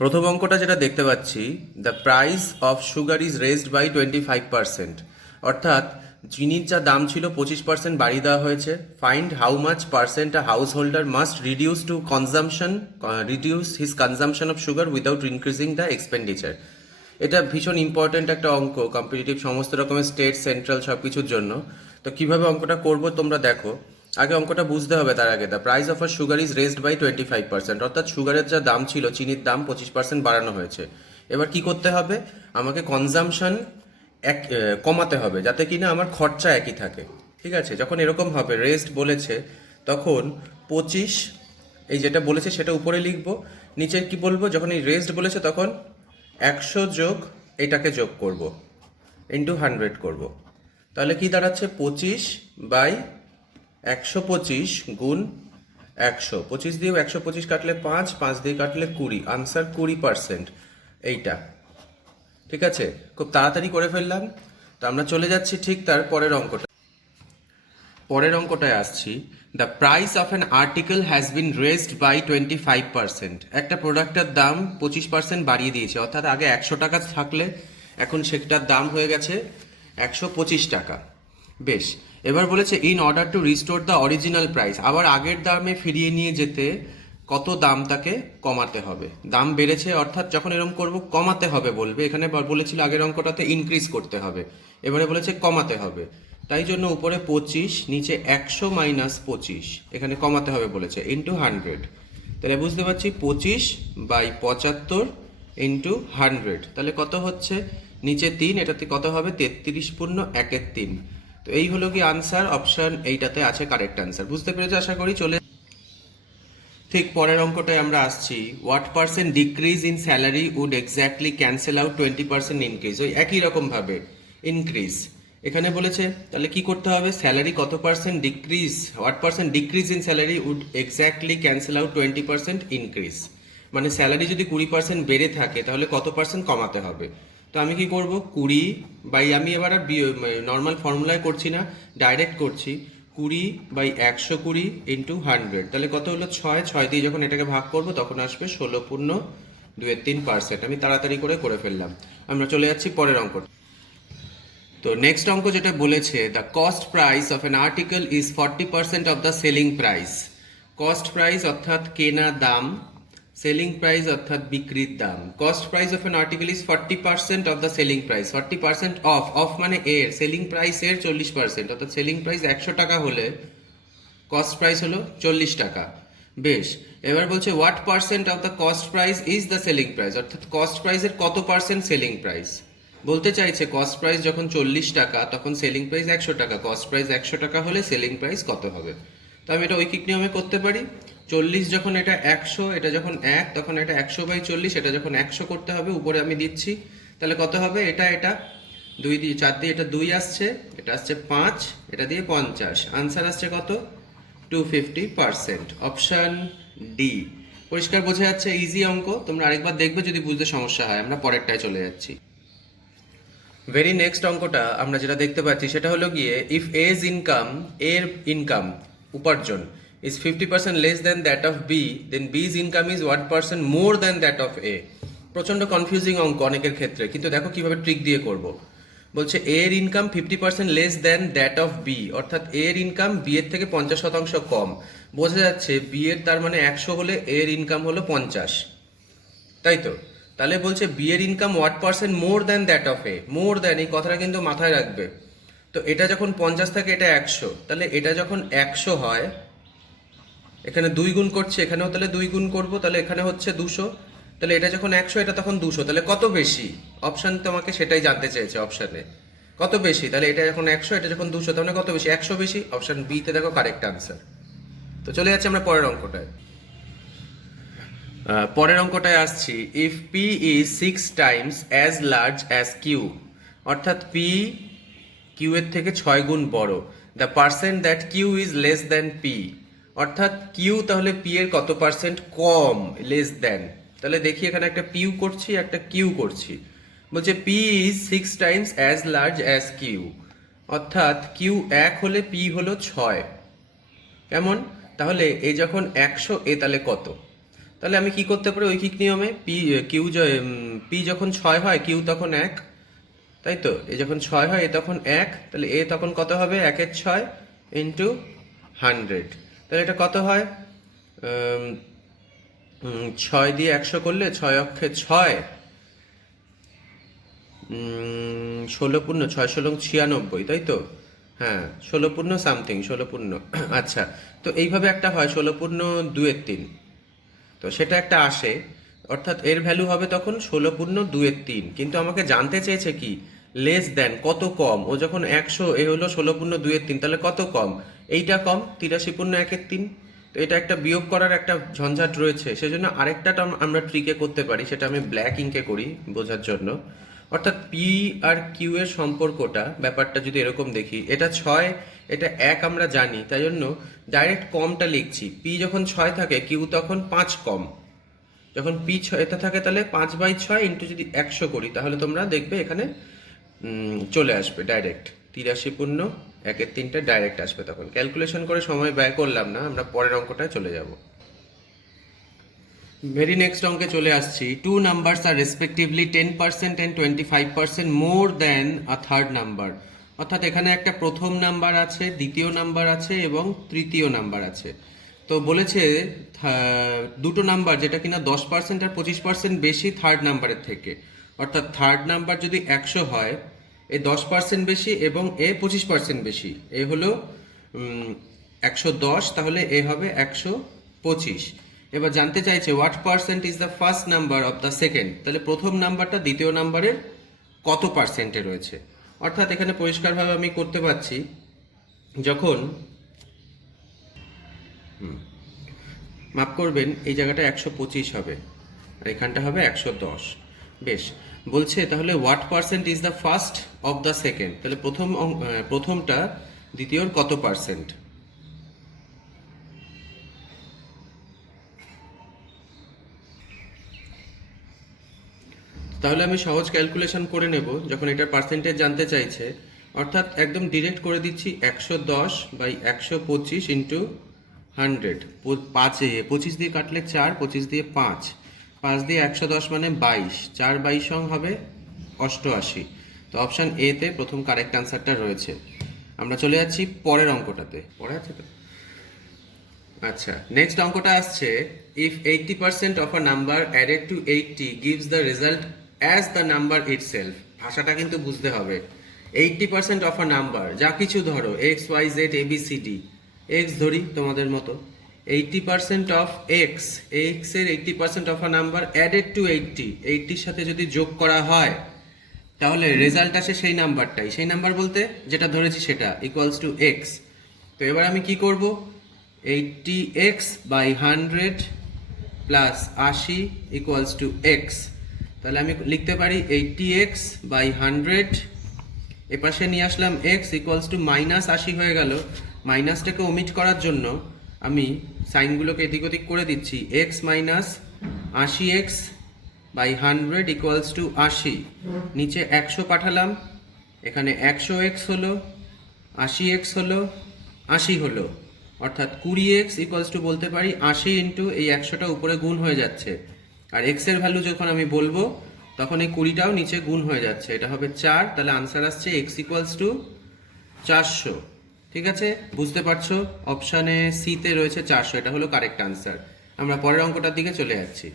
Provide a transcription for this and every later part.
প্রথম অঙ্কটা যেটা দেখতে পাচ্ছি, the price of sugar is raised by 25%। অর্থাৎ চিনির যা দাম ছিল 25% বাড়িয়ে দেওয়া হয়েছে। Find how much percent a house holder must reduce his consumption of sugar without increasing the expenditure. এটা ভীষণ ইম্পর্ট্যান্ট একটা অঙ্ক, কম্পিটিটিভ সমস্ত রকমের স্টেট সেন্ট্রাল সব কিছুর জন্য। তো কিভাবে অঙ্কটা করব তোমরা দেখো। আগে অঙ্কটা বুঝতে হবে, তার আগে the price of a sugar is raised by 25%, অর্থাৎ সুগারের যা দাম ছিল চিনির দাম 25% বাড়ানো হয়েছে। এবার কি করতে হবে, আমাকে কনজামশন কমাতে হবে যাতে কিনা আমার খরচা একই থাকে। ঠিক আছে, যখন এরকম হবে রেজড বলেছে তখন 25, এই যেটা বলেছে সেটা উপরে লিখবো, নিচে কি বলবো, যখন এই রেজড বলেছে তখন 100 যোগ এটাকে যোগ করব, ইন্টু 100 করব। তাহলে কি দাঁড়াচ্ছে, 25/125 গুণ 100। 25 দিয়ে 125 কাটলে 5, 5 দিয়ে কাটলে 20, আনসার 20%। এইটা ঠিক আছে, খুব তাড়াতাড়ি করে ফেললাম। তো আমরা চলে যাচ্ছি ঠিক তার পরের অঙ্কটায় আসছি। The price of an article has been raised by 25%। একটা প্রোডাক্টের দাম 25% বাড়িয়ে দিয়েছে, অর্থাৎ আগে 100 টাকা থাকলে এখন সেটার দাম হয়ে গেছে 125 টাকা। বেশ, এবার বলেছে in order to restore the original price, আবার আগের দামে ফিরিয়ে নিয়ে যেতে কত দাম তাকে কমাতে হবে। দাম বেড়েছে অর্থাৎ যখন এরকম করব কমাতে হবে বলবে, এখানে বলেছিল আগের অঙ্কটাতে ইনক্রিজ করতে হবে, এবারে বলেছে কমাতে হবে। তাই জন্য উপরে 25, নিচে 100 মাইনাস 25, এখানে কমাতে হবে বলেছে, ইন্টু 100। তাহলে বুঝতে পারছি 25/75 ইন্টু 100, তাহলে কত হচ্ছে, নিচে 3, এটাতে কত হবে 33/1/3। তো এই হলো কি আনসার, অপশন এইটাতে আছে কারেক্ট আনসার। বুঝতে পেরেছো আশা করি। চলে ঠিক পরের অঙ্কটায় আমরা আসছি। What percent decrease in salary would exactly cancel out 20% increase. ওই একই রকম ভাবে ইনক্রিজ এখানে বলেছে, তাহলে কি করতে হবে, স্যালারি কত percent decrease, what percent decrease in salary would exactly cancel out 20% increase. মানে স্যালারি যদি 20% বেড়ে থাকে তাহলে কত পার্সেন্ট কমাতে হবে। তো আমি কি করব, 20 বাই, আমি এবার আর নর্মাল ফর্মুলায় করছি না, ডাইরেক্ট করছি, 20/120 ইন্টু 100, তাহলে কত হলো 6, 6 দিয়ে যখন এটাকে ভাগ করব তখন আসবে 16.23%। আমি তাড়াতাড়ি করে ফেললাম। আমরা চলে যাচ্ছি পরের অঙ্ক। তো নেক্সট অঙ্ক যেটা বলেছে, the cost price of an article is 40% of the selling price. Cost price অর্থাৎ কেনা দাম, সেলিং প্রাইস অর্থাৎ বিক্রির দাম। Cost price of an article is 40% of the selling price. 40% of মানে এর, সেলিং প্রাইস এর 40%, অর্থাৎ সেলিং প্রাইস 100 টাকা হলে কস্ট প্রাইস হলো 40 টাকা। বেশ, এবার বলছে what percent of the cost price is the selling price, অর্থাৎ কস্ট প্রাইসের কত পার্সেন্ট সেলিং প্রাইস। বলতে চাইছে কস্ট প্রাইস যখন 40 টাকা তখন সেলিং প্রাইস 100 টাকা, কস্ট প্রাইস 100 টাকা হলে সেলিং প্রাইস কত হবে। তো আমি এটা ঐকিক নিয়মে করতে পারি। 40 যখন এটা 100, এটা যখন 1, তখন এটা 100/40, এটা যখন 100 করতে হবে, উপরে আমি দিচ্ছি, তাহলে কত হবে, এটা 2 দিয়ে 4 দিয়ে এটা 2 আসছে, এটা আসছে 5, এটা দিয়ে 50, আনসার আসছে কত, 250%। Option D. পরিষ্কার বোঝা যাচ্ছে, ইজি অঙ্ক। তোমরা আরেকবার দেখবে যদি বুঝতে সমস্যা হয়। আমরা পরেরটায় চলে যাচ্ছি। ভেরি নেক্সট অঙ্কটা আমরা যেটা দেখতে পাচ্ছি সেটা হলো গিয়ে, ইফ এর ইনকাম উপার্জন is 50% less than that of B, then B's income is 1% more than that of A. প্রচন্ড কনফিউজিং অঙ্ক অনেকের ক্ষেত্রে, কিন্তু দেখো কিভাবে ট্রিক দিয়ে করব। বলছে এর income 50% less than that of B, অর্থাৎ এর ইনকাম বি এর থেকে 50% কম। বোঝা যাচ্ছে বি এর তার মানে 100 হলে এর ইনকাম হলো 50, তাই তো। তাহলে বলছে বি এর income what percent more than that of A. More than এই কথাটা কিন্তু মাথায় রাখবে। তো এটা যখন 50 থাকে এটা 100, তাহলে এটা যখন 100 হয়, এখানে 2 গুণ করছে, এখানেও তাহলে 2 গুণ করবো, তাহলে এখানে হচ্ছে 200। তাহলে এটা যখন 100 এটা তখন 200, তাহলে কত বেশি। অপশন তোমাকে সেটাই জানতে চেয়েছে, অপশনে কত বেশি। তাহলে এটা যখন 100 এটা যখন 200, তাহলে কত বেশি, 100 বেশি। অপশন বি তে দেখো কারেক্ট আনসার। তো চলে যাচ্ছে আমরা পরের অঙ্কটায়। পরের অঙ্কটায় আসছি। If P is 6 times as large as Q, অর্থাৎ পি কিউ এর থেকে 6 গুণ বড়, the percent that Q is less than P, অর্থাৎ কিউ তাহলে পি এর কত পার্সেন্ট কম, লেস দ্যান। তাহলে দেখি এখানে একটা পিউ করছি একটা কিউ করছি। বলছে P is 6 times as large as Q, অর্থাৎ কিউ 1 হলে পি হলো 6। কেমন, তাহলে এ যখন 100 এ তাহলে কত। তাহলে আমি কি করতে পারি ঐকিক নিয়মে, পি যখন 6 হয় কিউ তখন 1, তাই তো? এ যখন 6 হয় এ তখন 1, তাহলে এ তখন কত হবে? 1 এর 6 ইন্টু 100। তাহলে এটা কত হয়? 6 দিয়ে 100 করলে 6 অক্ষে 6, 16 পূর্ণ 6 16 96, তাই তো? হ্যাঁ, 16 পূর্ণ সামথিং, 16 পূর্ণ আচ্ছা। তো এইভাবে একটা হয় 16 পূর্ণ 2/3, তো সেটা একটা আসে, অর্থাৎ এর ভ্যালু হবে তখন 16 পূর্ণ 2/3। কিন্তু আমাকে জানতে চেয়েছে কি লেস দেন, কত কম। ও যখন 100, এ হলো 16 পূর্ণ 2/3, তাহলে কত কম? এইটা কম, 83 পূর্ণ 1/3। তো এটা একটা বিয়োগ করার একটা ঝঞ্ঝাট রয়েছে, সেজন্য আরেকটা টার্ম আমরা ট্রিকে করতে পারি, সেটা আমি ব্ল্যাক ইঙ্কে করি বোঝার জন্য। অর্থাৎ পি আর কিউ এর সম্পর্কটা, ব্যাপারটা যদি এরকম দেখি, এটা 6, এটা 1 আমরা জানি, তাই জন্য ডাইরেক্ট কমটা লিখছি। পি যখন 6 থাকে কিউ তখন 5 কম। যখন পি 6 এটা থাকে তাহলে 5/6 ইন্টু যদি 100 করি, তাহলে তোমরা দেখবে এখানে চলে আসবে ডাইরেক্ট 83 পূর্ণ 1/3টা ডাইরেক্ট আসবে। তখন ক্যালকুলেশন করে সময় ব্যয় করলাম না, আমরা পরের অঙ্কটায় চলে যাব। ভেরি নেক্সট অঙ্কে চলে আসছি। 2 numbers are respectively 10% and 25% more than a third number. অর্থাৎ এখানে একটা প্রথম নাম্বার আছে, দ্বিতীয় নাম্বার আছে এবং তৃতীয় নাম্বার আছে। তো বলেছে দুটো নাম্বার যেটা কিনা 10% আর 25% বেশি থার্ড নাম্বারের থেকে। অর্থাৎ থার্ড নাম্বার যদি 100 হয়, এ 10% বেশি এবং এ 25% বেশি। এ হলো 110, তাহলে এ হবে 125। এবার জানতে চাইছে what percent is the first number of the second. তাহলে প্রথম নাম্বারটা দ্বিতীয় নাম্বারের কত পার্সেন্টে রয়েছে। অর্থাৎ এখানে পরিষ্কারভাবে আমি করতে পারছি, যখন মাফ করবেন, এই জায়গাটা 125 হবে আর এখানটা হবে 110। বেশ, বলছে তাহলে what percent is the first of the second. তাহলে প্রথমটা দ্বিতীয়র কত পার্সেন্ট। তাহলে আমি সহজ ক্যালকুলেশন করে নেব যখন এটার পার্সেন্টেজ জানতে চাইছে। অর্থাৎ একদম ডিরেক্ট করে দিচ্ছি 110/125 ইন্টু 100। 25 দিয়ে কাটলে 4, 25 দিয়ে 5, 5 দিয়ে 110 মানে 22, 4/22 হবে 88। তো অপশান এ তে প্রথম কারেক্ট আনসারটা রয়েছে। আমরা চলে যাচ্ছি পরের অঙ্কটাতে। পরে আছে তো? আচ্ছা, নেক্সট অঙ্কটা আসছে, if 80% of a number added to 80 gives the result as the number itself. ভাষাটা কিন্তু বুঝতে হবে। 80% অফ আ নাম্বার, যা কিছু ধরো x Y Z A B C D, x ধরি তোমাদের মতো, 80% অফ এক্স, এক্স এর 80% of a number added to 80, 80-র সাথে যদি যোগ করা হয় তাহলে রেজাল্ট আসে সেই নাম্বারটাই। সেই নাম্বার বলতে যেটা ধরেছি সেটা ইকুয়ালস টু এক্স। তো এবার আমি কি করব, 80x/100 plus 80 equals to x. তাহলে আমি লিখতে পারি 80x/100, এপাশে নিয়ে আসলাম x ইকুয়ালস টু -80 হয়ে গেল। মাইনাসটাকে ওমিট করার জন্য আমি সাইনগুলোকে এদিক ওদিক করে দিচ্ছি। x minus 80x/100 equals to 80, নিচে 100 পাঠালাম, এখানে 100x হলো, 80x হলো, 80 হলো, অর্থাৎ 20x ইকুয়ালস টু বলতে পারি 80 ইন্টু এই 100টা উপরে গুণ হয়ে যাচ্ছে, আর x এর ভ্যালু যখন আমি বলবো তখন এই 20টাও নিচে গুণ হয়ে যাচ্ছে, এটা হবে 4। তাহলে আনসার আসছে x ইকুয়ালস টু 400। ঠিক আছে, বুঝতে পারছো? অপশানে সি তে রয়েছে 400, এটা হলো কারেক্ট আনসার। আমরা পরের অঙ্কটার দিকে চলে যাচ্ছি।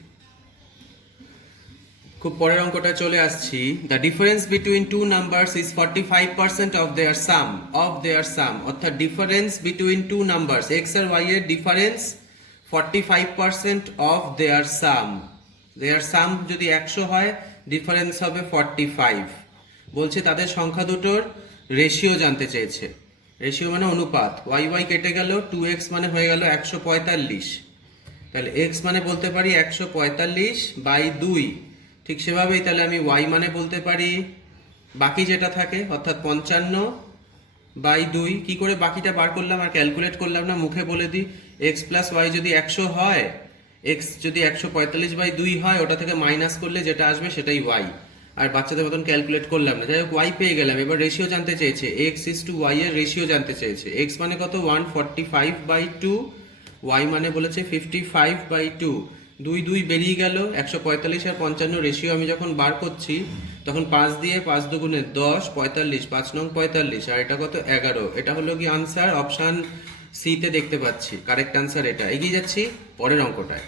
খুব পরের অঙ্কটায় চলে আসছি। The difference between two numbers is 45% of their sum. অর্থাৎ difference between two numbers, X আর ওয়াই এর difference 45% of their sum. Their sum যদি 100 হয়, ডিফারেন্স হবে 45। বলছে তাদের সংখ্যা দুটোর রেশিও জানতে চেয়েছে। রেশিও মানে অনুপাত। ওয়াই ওয়াই কেটে গেল, 2x মানে হয়ে গেল 145। তাহলে x মানে বলতে পারি 145/2। ঠিক সেভাবেই তাহলে আমি y মানে বলতে পারি বাকি যেটা থাকে, অর্থাৎ 55/2। কি করে বাকিটা বার করলাম আর ক্যালকুলেট করলাম না, মুখে বলে দিই। x প্লাস ওয়াই যদি 100 হয়, x যদি 145/2 হয়, ওটা থেকে মাইনাস করলে যেটা আসবে সেটাই y। আর বাচ্চাদের মতন ক্যালকুলেট করলাম না, যাই হোক y পেয়ে গেলাম। এবার রেশিও জানতে চেয়েছে, x ইজ টু y এর রেশিও জানতে চেয়েছে। x মানে কত, 145/2, y মানে বলেছে 55/2। দুই দুই বেরিয়ে গেল, 145 আর 55 রেশিও আমি যখন বার করছি তখন 5 দিয়ে 5 দুগুণে 10, 45, 5 নং 45, আর এটা কত 11। এটা হলো কি আনসার, অপশান সিতে দেখতে পাচ্ছি কারেক্ট আনসার এটা। এগিয়ে যাচ্ছি পরের অঙ্কটায়।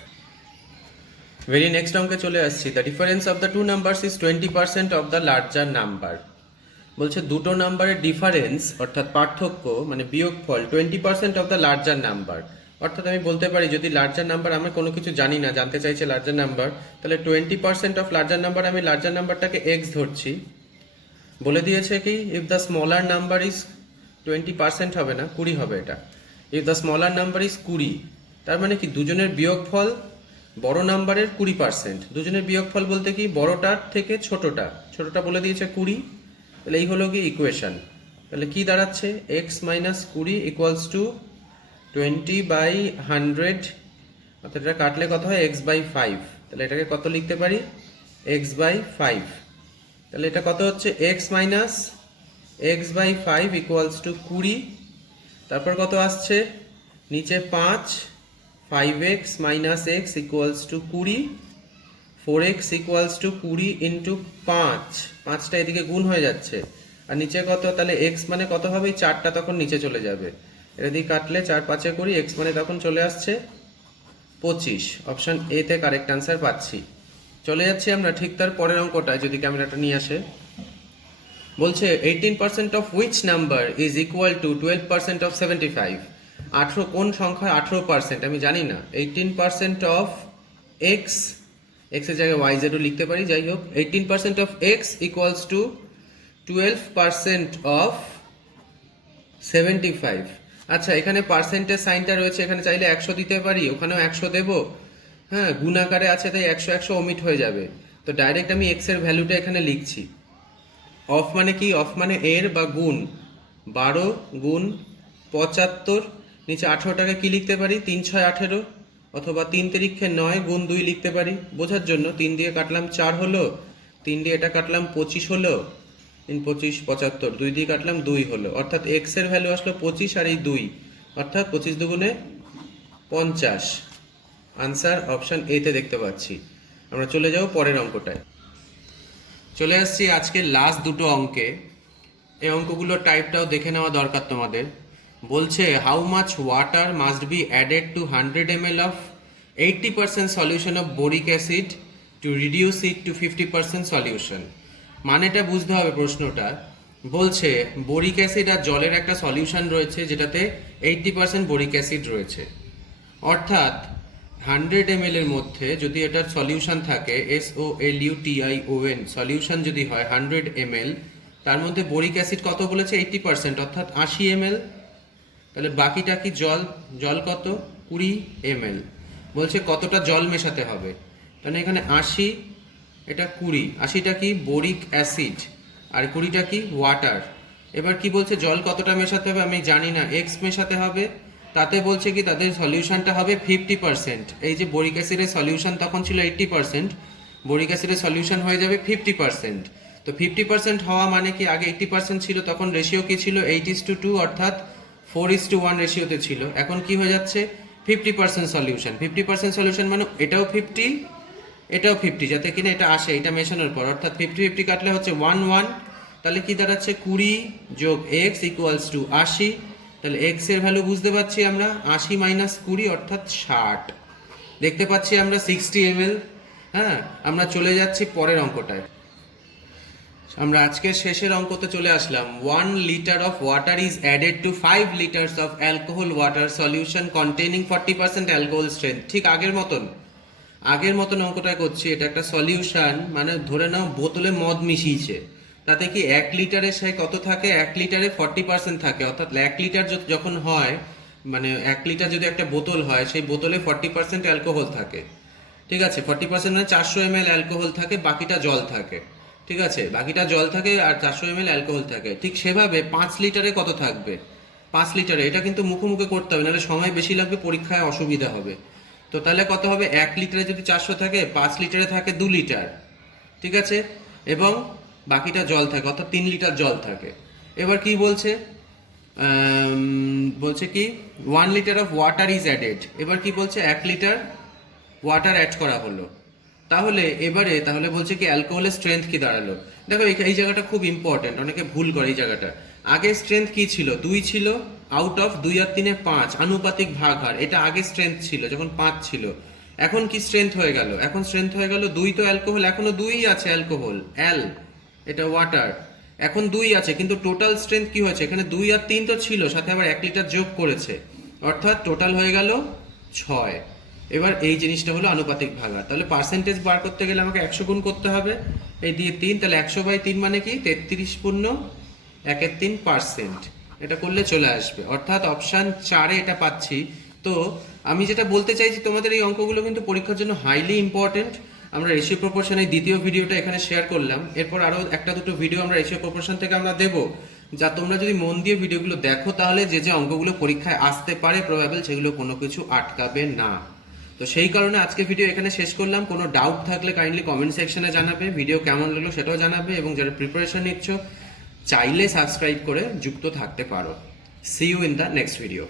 ভেরি নেক্সট অঙ্কে চলে আসছি। The difference of the two numbers is 20% of the larger number. বলছে দুটো নাম্বারের ডিফারেন্স অর্থাৎ পার্থক্য মানে বিয়োগফল 20% অফ দ্য লার্জার নাম্বার। অর্থাৎ আমি বলতে পারি যদি লার্জার নাম্বার আমি কোনো কিছু জানি না, জানতে চাইছে লার্জার নাম্বার, তাহলে 20% অফ লার্জার নাম্বার, আমি লার্জার নাম্বারটাকে এক্স ধরছি। বলে দিয়েছে কি if the smaller number is 20% হবে না, 20 হবে এটা। If the smaller number is 20, তার মানে কি দুজনের বিয়োগফল বড় নাম্বারের 20%। দুজনের বিয়োগফল বলতে কি বড়টার থেকে ছোটটা বলে দিয়েছে 20। তাহলে এই হলো কি ইকুয়েশন। তাহলে কি দাঁড়াচ্ছে, এক্স মাইনাস 20 ইকুয়ালস টু 20/100, অর্থাৎ এটা কাটলে কত হয় x/5। তাহলে এটাকে কত লিখতে পারি, x/5। তাহলে এটা কত হচ্ছে x minus x/5 equals to 20। তারপর কত আসছে নিচে 5, 5x minus x equals to 20, 4x equals to 20 into 5, 5টা এদিকে গুণ হয়ে যাচ্ছে। আর নিচে কত, তাহলে x মানে কত হবে, 4টা তখন নিচে চলে যাবে। এটা দিয়ে কাটলে 4 5 করি, x মানে তখন চলে আসছে 25। অপশন এ তে কারেক্ট আনসার পাচ্ছি। চলে যাচ্ছি আমরা ঠিক তার পরের অঙ্কটায়, যদি ক্যামেরাটা নিয়ে আসে। বলছে 18% of which number is equal to 12% of 75। 18 কোন সংখ্যা 18%, আমি জানি না। 18% অফ এক্স, এক্স এর জায়গায় ওয়াই জেডও লিখতে পারি, যাই হোক। 18% of x equals to 12% of 75। আচ্ছা, এখানে পার্সেন্টের সাইনটা রয়েছে, এখানে চাইলে 100 দিতে পারি, ওখানেও 100 দেব। হ্যাঁ, গুণ আকারে আছে তাই 100 100 ওমিট হয়ে যাবে। তো ডাইরেক্ট আমি এক্স এর ভ্যালুটা এখানে লিখছি। অফ মানে কি, অফ মানে এর বা গুণ। 12 গুণ 75, নিচে 18টাকে কি লিখতে পারি, 3 6 18, অথবা 3 তিরিক্ষে 9 গুণ 2 লিখতে পারি বোঝার জন্য। 3 দিয়ে কাটলাম 4 হলো, 3 দিয়ে এটা কাটলাম 25 হলো, 3 25 75, 2 দিয়ে কাটলাম 2 হলো। অর্থাৎ এক্স এর ভ্যালু আসলো 25 আর এই 2, অর্থাৎ 25 দুগুণে 50। আনসার অপশন এ তে দেখতে পাচ্ছি। আমরা চলে যাব পরের অঙ্কটায়। চলে আসছি আজকের লাস্ট দুটো অঙ্কে। এই অঙ্কগুলোর টাইপটাও দেখে নেওয়া দরকার তোমাদের। বলছে how much water must be added to 100 ml of 80% solution of boric acid to reduce it to 50% solution. মানেটা বুঝতে হবে প্রশ্নটা। বলছে বোরিক অ্যাসিড আর জলের একটা সলিউশন রয়েছে যেটাতে 80% বোরিক অ্যাসিড রয়েছে। অর্থাৎ 100 ml এর মধ্যে যদি এটার সলিউশন থাকে, SOLUTION সলিউশন যদি হয় 100 ml, তার মধ্যে বোরিক অ্যাসিড কত বলেছে 80%, অর্থাৎ 80 ml। তাহলে বাকিটা কি জল, জল কত 20 ml। বলছে কতটা জল মেশাতে হবে, তাহলে এখানে 80, এটা 20, 80টা কি বোরিক অ্যাসিড আর 20টা কি ওয়াটার। এবার কি বলছে জল কতটা মেশাতে হবে, আমি জানি না, এক্স মেশাতে হবে। তাতে বলছে কি তাদের সলিউশনটা হবে 50%। এই যে বোরিক অ্যাসিডের সলিউশন তখন ছিল 80%, বোরিক অ্যাসিডের সলিউশন হয়ে যাবে 50%। তো 50% হওয়া মানে কি, আগে 80% ছিল তখন রেশিও কি ছিল 8:2, অর্থাৎ 4:1 রেশিওতে ছিল। এখন কি হয়ে যাচ্ছে 50% সলিউশন। 50% সলিউশন মানে এটাও 50 এটাও 50, যাতে কিনা এটা আসে এটা মেশানোর পর, অর্থাৎ 50-50 কাটলে হচ্ছে 1-1। তাহলে কি দাঁড়াচ্ছে 20 যোগ এক্স ইকুয়ালস টু 80। তাহলে এক্স এর ভ্যালু বুঝতে পারছি আমরা, 80 মাইনাস 20 অর্থাৎ 60। দেখতে পাচ্ছি আমরা 60 ml। হ্যাঁ, আমরা চলে যাচ্ছি পরের অঙ্কটায়। আমরা আজকের শেষের অঙ্কতে চলে আসলাম। 1 litre of water is added to 5 litres of alcohol water solution containing 40% alcohol strength. ঠিক আগের মতন অঙ্কটা করছি। এটা একটা সলিউশন, মানে ধরে নাও বোতলে মদ মিশিয়েছে, তাতে কি 1 লিটারে সে কত থাকে, 1 লিটারে 40% থাকে। অর্থাৎ 1 লিটার যখন হয়, মানে 1 লিটার যদি একটা বোতল হয়, সেই বোতলে 40% অ্যালকোহল থাকে। ঠিক আছে, 40% মানে 400 ml অ্যালকোহল থাকে, বাকিটা জল থাকে। ঠিক আছে, বাকিটা জল থাকে আর 400 ml অ্যালকোহল থাকে। ঠিক সেভাবে 5 লিটারে কত থাকবে, 5 লিটারে, এটা কিন্তু মুখে মুখে করতে হবে, নাহলে সময় বেশি লাগবে, পরীক্ষায় অসুবিধা হবে। তো তাহলে কত হবে, 1 লিটারে যদি 400 থাকে, 5 লিটারে থাকে 2 লিটার। ঠিক আছে, এবং বাকিটা জল থাকে, অর্থাৎ 3 লিটার জল থাকে। এবার কি বলছে, বলছে কি 1 litre of water is added. এবার কি বলছে 1 লিটার ওয়াটার অ্যাড করা হলো। তাহলে বলছে কি অ্যালকোহলের স্ট্রেংথ কি দাঁড়ালো। দেখো এই জায়গাটা খুব ইম্পর্টেন্ট, অনেকে ভুল করে এই জায়গাটা। আগে স্ট্রেংথ কি ছিল? 2 ছিল, আউট অফ 2 আর 3 5 আনুপাতিক ভাগ হার, এটা আগে স্ট্রেংথ ছিল যখন 5 ছিল। এখন কি স্ট্রেংথ হয়ে গেল? এখন স্ট্রেংথ হয়ে গেল 2, তো অ্যালকোহল এখনো 2 আছে, অ্যালকোহল অ্যাল, এটা ওয়াটার, এখন 2 আছে, কিন্তু টোটাল স্ট্রেংথ কি হয়েছে? এখানে 2 আর 3 তো ছিল, সাথে আবার 1 লিটার যোগ করেছে, অর্থাৎ টোটাল হয়ে গেল 6। এবার এই জিনিসটা হলো আনুপাতিক ভাগার। তাহলে পার্সেন্টেজ বার করতে গেলে আমাকে 100 গুণ করতে হবে, এই দিয়ে 3, তাহলে 100/3 মানে কি 33 পূর্ণ 1/3%। এটা করলে চলে আসবে, অর্থাৎ অপশান 4-এ এটা পাচ্ছি। তো আমি যেটা বলতে চাইছি, তোমাদের এই অঙ্কগুলো কিন্তু পরীক্ষার জন্য হাইলি ইম্পর্টেন্ট। আমরা রেশিও প্রপোর্শন এই দ্বিতীয় ভিডিওটা এখানে শেয়ার করলাম, এরপর আরও একটা দুটো ভিডিও আমরা রেশিও প্রপোর্শন থেকে আমরা দেবো, যা তোমরা যদি মন দিয়ে ভিডিওগুলো দেখো তাহলে যে যে অঙ্কগুলো পরীক্ষায় আসতে পারে প্রবাবল, সেগুলো কোনো কিছু আটকাবে না। তো সেই কারণে আজকে ভিডিও এখানে শেষ করলাম। কোনো ডাউট থাকলে কাইন্ডলি কমেন্ট সেকশনে জানাবে, ভিডিও কেমন লাগলো সেটাও জানাবে, এবং যারা প্রিপারেশন নিচ্ছ চাইলে সাবস্ক্রাইব করে যুক্ত থাকতে পারো। See you in the next video.